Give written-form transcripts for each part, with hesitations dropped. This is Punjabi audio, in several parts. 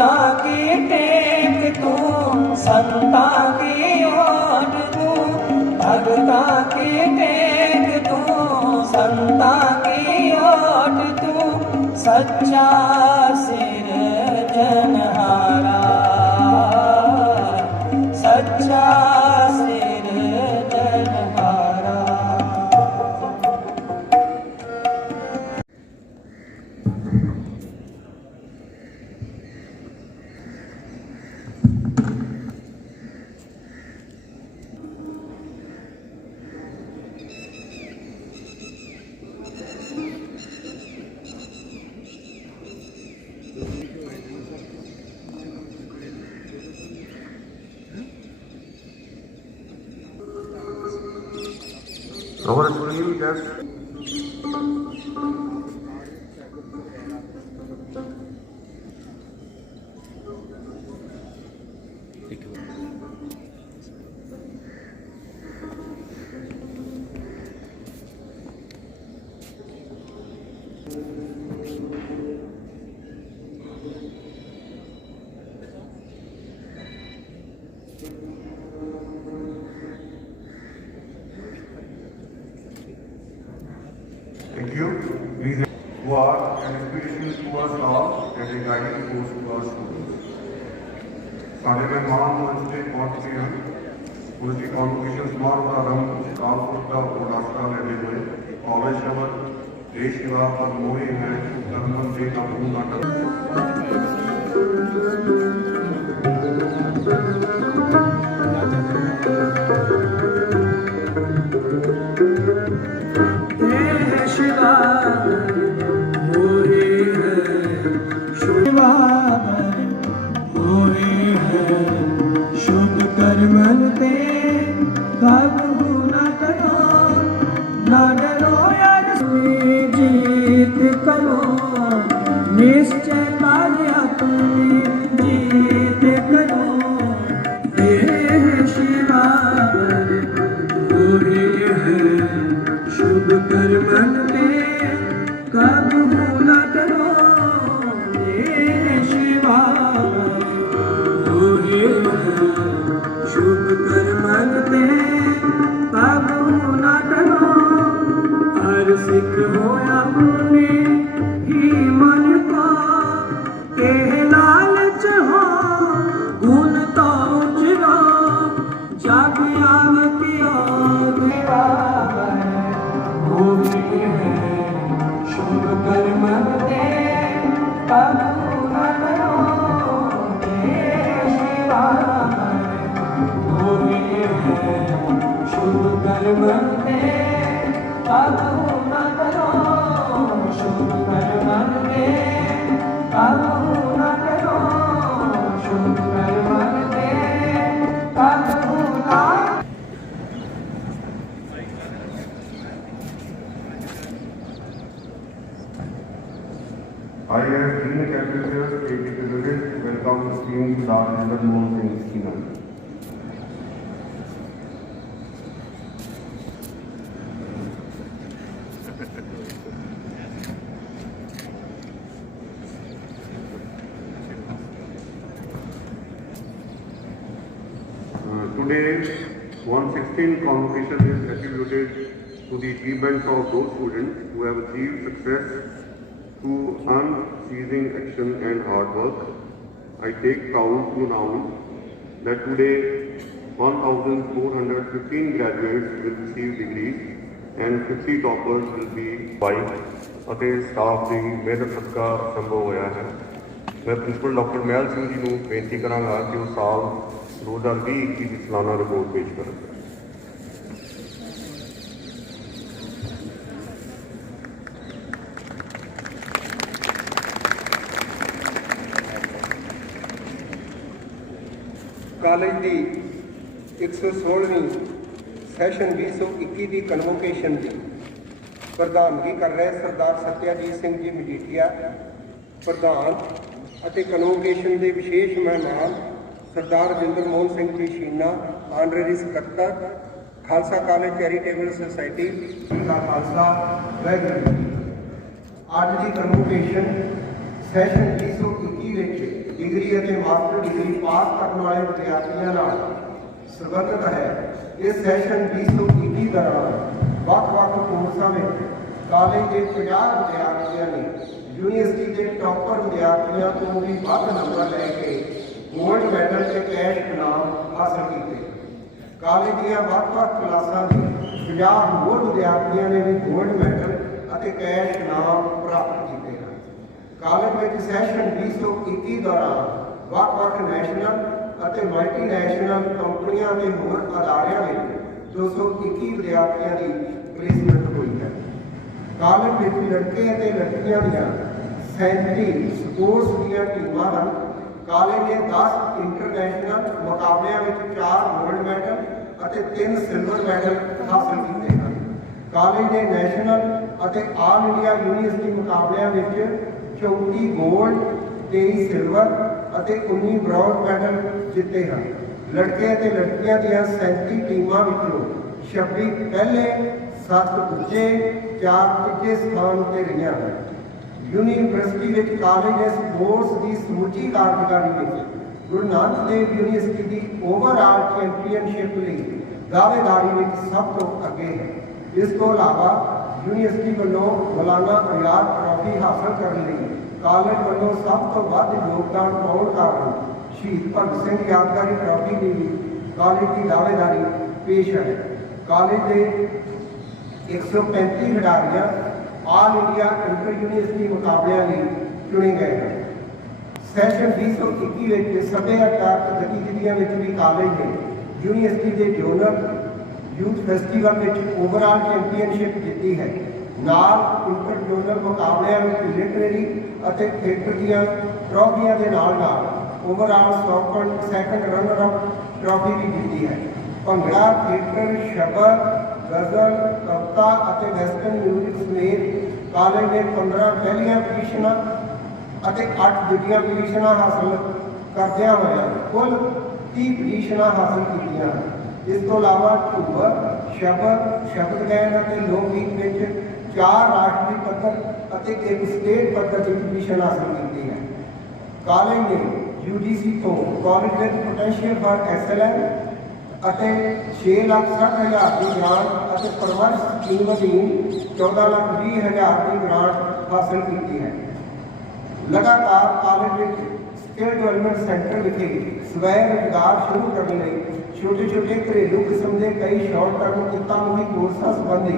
भगता की टेक तू, संता की ओट तू, भगता की टेक तू, संता की ओट तू, सच्चा सिरजनहारा, सच्चा सिरजनहारा। Our esteemed guest, thank you. Please, who are an inspiration to us all and a guiding force to our students. सारे मेहमान मंच से पहुंच चुके हैं। उनकी कॉन्वोकेशन समारोह का रंग कालपुर का उदासता लेते हुए कॉलेज शब्द देश सेवा पर मोहे हैं धर्म से का नाटक। शुभ कर्मन पे काबू न करो, न डरो यार जीत करो, निश्चय कार्य अपनी जीत करो। देह शिवा पूरे हैं शुभ कर्मन पे काबू न डरो, देह शिवा शुभ कर्मन पे काबू न डरो। हर सिख होया अपने ही मन को, एह लालच हो गुण तो उजरो, जग आवती शुभ कर्मन पे काबू न डरो। शुभ कर्मन पे काबू न डरो, शुभ कर्मन पे काबू न डरो, शुभ कर्मन पे काबू न। I have seen candidates welcome the students to our General Singh Scheme. Today, 116 convocation is attributed to the achievements of those students who have achieved success through unceasing action and hard work. I take proud to announce that today 1,415 graduates will receive degrees and 50 toppers will be by ਅਤੇ ਸਟਾਫ ਦੀ ਮਿਹਨਤ ਸਦਕਾ ਸੰਭਵ ਹੋਇਆ ਹੈ। ਮੈਂ ਪ੍ਰਿੰਸੀਪਲ ਡਾਕਟਰ ਮਹਿਲ ਸਿੰਘ ਜੀ ਨੂੰ ਬੇਨਤੀ ਕਰਾਂਗਾ ਕਿ ਉਹ ਸਾਲ 2020-21 ਦੀ ਸਾਲਾਨਾ ਰਿਪੋਰਟ ਪੇਸ਼ ਕਰਨ। ਕਾਲਜ ਦੀ 116ਵੀਂ ਸੈਸ਼ਨ 2021 ਦੀ ਕਨਵੋਕੇਸ਼ਨ ਦੀ ਪ੍ਰਧਾਨਗੀ ਕਰ ਰਹੇ ਸਰਦਾਰ ਸਤਿਆਜੀਤ ਸਿੰਘ ਜੀ ਮਜੀਠੀਆ ਪ੍ਰਧਾਨ ਅਤੇ ਕਨਵੋਕੇਸ਼ਨ ਦੇ ਵਿਸ਼ੇਸ਼ ਮਹਿਮਾਨ ਸਰਦਾਰ ਰਜਿੰਦਰ ਮੋਹਨ ਸਿੰਘ ਜੀ ਸ਼ੀਨਾ ਆਨਰੇਰੀ ਸਕੱਤਰ ਖਾਲਸਾ ਕਾਲਜ ਚੈਰੀਟੇਬਲ ਸੁਸਾਇਟੀ ਦਾ ਖਾਲਸਾ ਵਾਹਿਗੁਰੂ। ਅੱਜ ਦੀ ਕਨਵੋਕੇਸ਼ਨ ਸੈਸ਼ਨ 2021 ਵਿੱਚ डिग्री ਅਤੇ ਮਾਸਟਰ ਡਿਗਰੀ ਪਾਸ ਕਰਨ ਵਾਲੇ ਵਿਦਿਆਰਥੀਆਂ ਨਾਲ ਸੰਬੰਧਿਤ ਹੈ। ਇਸ ਸੈਸ਼ਨ 2021 ਦੌਰਾਨ ਵੱਖ-ਵੱਖ ਕੋਰਸਾਂ ਵਿੱਚ ਕਾਲਜ ਦੇ 50 ਵਿਦਿਆਰਥੀਆਂ ਨੇ ਯੂਨੀਵਰਸਿਟੀ ਦੇ ਟੌਪਰ ਵਿਦਿਆਰਥੀਆਂ ਤੋਂ ਵੀ ਵੱਧ ਨੰਬਰ ਲੈ ਕੇ ਗੋਲਡ ਮੈਡਲ ਤੇ ਕੈਸ਼ ਇਨਾਮ ਹਾਸਲ ਕੀਤੇ। ਕਾਲਜ ਦੀਆਂ ਵੱਖ-ਵੱਖ ਕਲਾਸਾਂ ਦੇ 50 ਹੋਰ ਵਿਦਿਆਰਥੀਆਂ ਨੇ ਵੀ ਗੋਲਡ ਮੈਡਲ ਅਤੇ ਕੈਸ਼ ਇਨਾਮ ਪ੍ਰਾਪਤ ਕੀਤੇ ਹਨ। ਕਾਲਜ ਵਿੱਚ ਸੈਸ਼ਨ 2021 ਦੌਰਾਨ ਵੱਖ-ਵੱਖ ਨੈਸ਼ਨਲ ਅਤੇ ਮਲਟੀਨੈਸ਼ਨਲ ਕੰਪਨੀਆਂ ਦੇ ਹੋਰ ਅਦਾਰਿਆਂ ਵਿੱਚ 221 ਵਿਦਿਆਰਥੀਆਂ ਦੀ ਪਲੇਸਮੈਂਟ ਹੋਈ ਹੈ। ਕਾਲਜ ਵਿੱਚ ਲੜਕੇ ਅਤੇ ਲੜਕੀਆਂ ਦੀਆਂ 37 ਸਪੋਰਟਸ ਦੀਆਂ ਟੀਮਾਂ ਹਨ। ਕਾਲਜ ਨੇ 10 ਇੰਟਰਨੈਸ਼ਨਲ ਮੁਕਾਬਲਿਆਂ ਵਿੱਚ 4 ਗੋਲਡ ਮੈਡਲ ਅਤੇ 3 ਸਿਲਵਰ ਮੈਡਲ ਹਾਸਲ ਕੀਤੇ ਹਨ। ਕਾਲਜ ਨੇ ਨੈਸ਼ਨਲ ਅਤੇ ਆਲ ਇੰਡੀਆ ਯੂਨੀਵਰਸਿਟੀ ਮੁਕਾਬਲਿਆਂ ਵਿੱਚ 34 ਗੋਲਡ, 23 ਸਿਲਵਰ ਅਤੇ 19 ਬ੍ਰੌਂਜ਼ ਮੈਡਲ ਜਿੱਤੇ ਹਨ। ਲੜਕੇ ਅਤੇ ਲੜਕੀਆਂ ਦੀਆਂ 37 ਟੀਮਾਂ ਵਿੱਚੋਂ 26 ਪਹਿਲੇ, 7 ਦੂਜੇ, 4 ਤੀਜੇ ਸਥਾਨ ਤੇ ਰਹੀਆਂ ਹਨ। ਯੂਨੀਵਰਸਿਟੀ ਵਿੱਚ ਕਾਲਜ ਦੇ ਸਪੋਰਟਸ ਦੀ ਸਮੁੱਚੀ ਕਾਰਜਕਾਰੀ ਵਿੱਚ ਗੁਰੂ ਨਾਨਕ ਦੇਵ ਯੂਨੀਵਰਸਿਟੀ ਦੀ ਓਵਰਆਲ ਚੈਂਪੀਅਨਸ਼ਿਪ ਲਈ ਦਾਅਵੇਦਾਰੀ ਵਿੱਚ ਸਭ ਤੋਂ ਅੱਗੇ ਹੈ। ਇਸ ਤੋਂ ਇਲਾਵਾ ਯੂਨੀਵਰਸਿਟੀ ਵੱਲੋਂ ਮੌਲਾਨਾ ਆਜ਼ਾਦ ਟਰਾਫੀ ਹਾਸਲ ਕਰਨ ਲਈ ਕਾਲਜ ਵੱਲੋਂ ਸਭ ਤੋਂ ਵੱਧ ਯੋਗਦਾਨ ਪਾਉਣ ਕਾਰਨ ਸ਼ਹੀਦ ਭਗਤ ਸਿੰਘ ਯਾਦਗਾਰੀ ਟਰਾਫੀ ਦੀ ਵੀ ਕਾਲਜ ਦੀ ਦਾਅਵੇਦਾਰੀ ਪੇਸ਼ ਹੈ। ਕਾਲਜ ਦੇ 135 ਖਿਡਾਰੀਆਂ ਆਲ ਇੰਡੀਆ ਇੰਟਰ ਯੂਨੀਵਰਸਿਟੀ ਮੁਕਾਬਲਿਆਂ ਲਈ ਚੁਣੇ ਗਏ ਹਨ। ਸੈਸ਼ਨ 2021 ਵਿੱਚ ਸੱਭਿਆਚਾਰਕ ਗਤੀਵਿਧੀਆਂ ਵਿੱਚ ਵੀ ਕਾਲਜ ਨੇ ਯੂਨੀਵਰਸਿਟੀ ਦੇ ਜੋਨਲ ਯੂਥ ਫੈਸਟੀਵਲ ਵਿੱਚ ਓਵਰਆਲ ਚੈਂਪੀਅਨਸ਼ਿਪ ਜਿੱਤੀ ਹੈ। ਨਾਲ ਇੰਟਰ ਜੋਨਲ ਮੁਕਾਬਲਿਆਂ ਵਿੱਚ ਲਿਟਰੇਰੀ ਅਤੇ ਥੀਏਟਰ ਦੀਆਂ ਟਰਾਫੀਆਂ ਦੇ ਨਾਲ overall second runner up trophy ਵੀ ਜਿੱਤੀ ਹੈ। ਭੰਗੜਾ, ਥੀਏਟਰ, ਸ਼ਬਦ, ਗਜ਼ਲ, ਕਵਿਤਾ ਅਤੇ ਵੈਸਟਰਨ ਮਿਊਜ਼ਿਕ ਸਮੇਤ ਕਾਲਜ ਨੇ 15 ਪਹਿਲੀਆਂ ਪੋਜੀਸ਼ਨਾਂ ਅਤੇ 8 ਦੂਜੀਆਂ ਪੋਜੀਸ਼ਨਾਂ ਹਾਸਲ ਕਰਦਿਆਂ ਹੋਇਆ ਕੁੱਲ 30 ਪੋਜੀਸ਼ਨਾਂ ਹਾਸਲ ਕੀਤੀਆਂ ਹਨ। ਇਸ ਤੋਂ ਇਲਾਵਾ ਝੂਮਰ, ਸ਼ਬਦ ਗਾਇਨ ਅਤੇ ਲੋਕ ਗੀਤ ਵਿੱਚ 4 ਰਾਸ਼ਟਰੀ ਪੱਧਰ ਅਤੇ 1 ਸਟੇਟ ਪੱਧਰ ਦੀ ਪੋਜੀਸ਼ਨ ਹਾਸਲ ਕੀਤੀ ਹੈ। ਕਾਲਜ ਨੇ UGC ਤੋਂ college with potential for excellence ਅਤੇ 6,60,000 ਦੀ ਗ੍ਰਾਂਟ ਅਤੇ ਪਰਵਰਿਸ਼ ਸਕੀਮ ਅਧੀਨ 14,20,000 ਦੀ ਗ੍ਰਾਂਟ ਹਾਸਲ ਕੀਤੀ ਹੈ। ਲਗਾਤਾਰ ਕਾਲਜ ਵਿੱਚ ਸਕਿੱਲ ਡਿਵੈਲਪਮੈਂਟ ਸੈਂਟਰ ਵਿਖੇ ਸਵੈ ਰੁਜ਼ਗਾਰ ਸ਼ੁਰੂ ਕਰਨ ਲਈ ਛੋਟੇ ਘਰੇਲੂ ਕਿਸਮ ਦੇ ਕਈ ਸ਼ਾਰਟ ਟਰਮ ਕਿੱਤਾਮੁਖੀ ਕੋਰਸਾਂ ਸੰਬੰਧੀ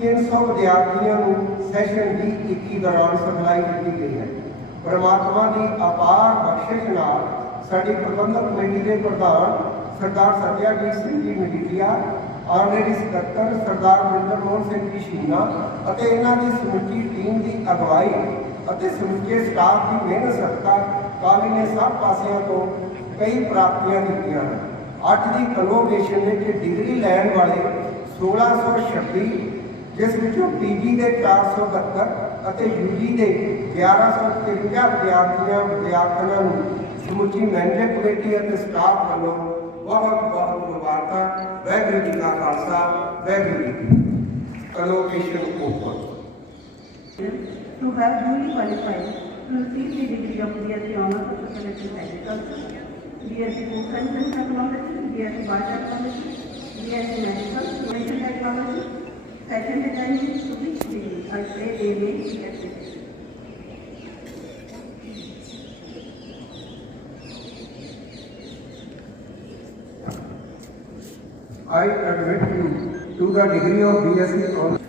300 ਵਿਦਿਆਰਥੀਆਂ ਨੂੰ ਸੈਸ਼ਨ 2021 ਦੌਰਾਨ ਸਿਖਲਾਈ ਦਿੱਤੀ ਗਈ ਹੈ। ਪਰਮਾਤਮਾ ਦੀ ਅਪਾਰ ਬਖਸ਼ਿਸ਼ ਨਾਲ ਸਾਡੀ ਪ੍ਰਬੰਧਕ ਕਮੇਟੀ ਦੇ ਪ੍ਰਧਾਨ ਸਰਦਾਰ ਸਤਿਆਜੀਤ ਸਿੰਘ ਜੀ ਮਜੀਠੀਆ, ਆਨਰੇਰੀ ਸਕੱਤਰ ਸਰਦਾਰ ਵਰਿੰਦਰ ਮੋਹਨ ਸਿੰਘ ਜੀ ਸ਼ੀਨਾ ਅਤੇ ਇਹਨਾਂ ਦੀ ਸਮੁੱਚੀ ਟੀਮ ਦੀ ਅਗਵਾਈ ਅਤੇ ਸਮੁੱਚੇ ਸਟਾਫ ਦੀ ਮਿਹਨਤ ਸਦਕਾ ਕਾਲਜ ਨੇ ਸਭ ਪਾਸਿਆਂ ਤੋਂ ਕਈ ਪ੍ਰਾਪਤੀਆਂ ਕੀਤੀਆਂ ਹਨ। ਅੱਜ ਦੀ ਕਨਵੋਕੇਸ਼ਨ ਵਿੱਚ ਡਿਗਰੀ ਲੈਣ ਵਾਲੇ 1626, ਜਿਸ ਵਿੱਚੋਂ PG ਦੇ 472 ਅਤੇ UG ਦੇ 1153 ਵਿਦਿਆਰਥੀਆਂ ਨੂੰ ਸਮੁੱਚੀ ਮੈਨੇਜਮੈਂਟ ਕਮੇਟੀ ਅਤੇ ਸਟਾਫ ਵੱਲੋਂ ਬਹੁਤ ਮੁਬਾਰਕਾਂ। ਵਾਹਿਗੁਰੂ ਜੀ ਕਾ ਖਾਲਸਾ, ਵਾਹਿਗੁਰੂ ਜੀ ਕੀ ਫਤਿਹ। Convocation open. To have duly qualified to receive the degree of BSc Honours in Sociology and Agriculture, BSc Food Science and Technology, BSc Biotechnology, BSc Medical, Information Technology, Fashion Designing, to which degree I say they may be accepted. I admit you to the degree of BSc Honours.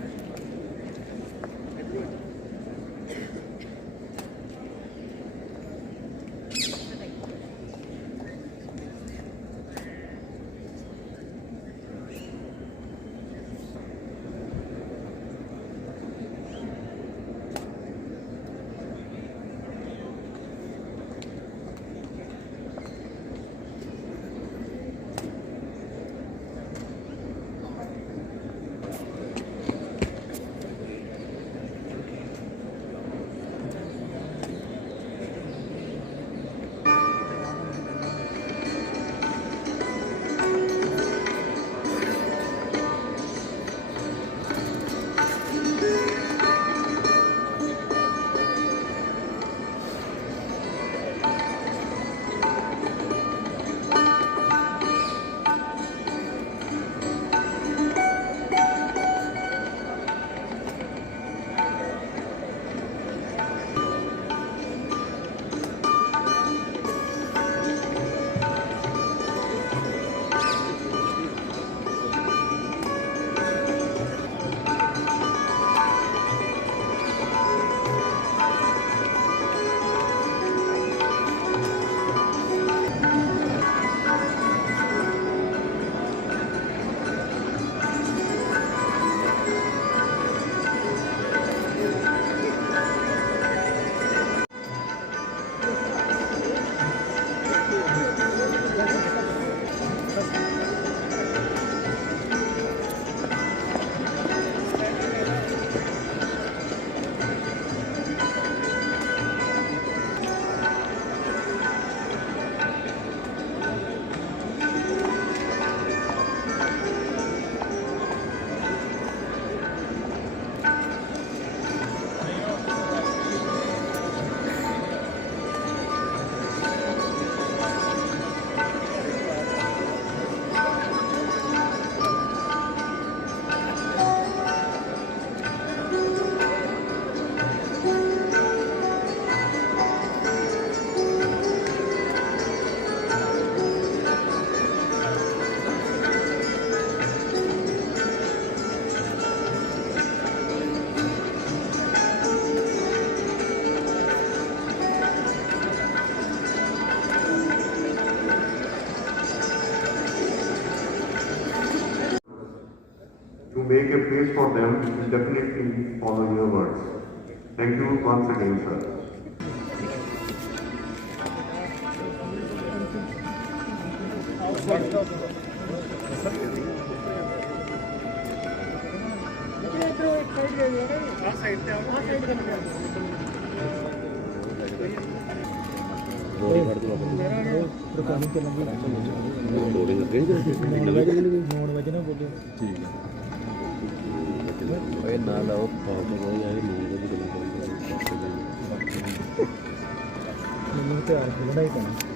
place for them will definitely follow your words. Thank you once again, sir. ਮੈਨੂੰ ਤਿਆਰ ਖੁੱਲਣਾ ਹੀ ਪੈਣਾ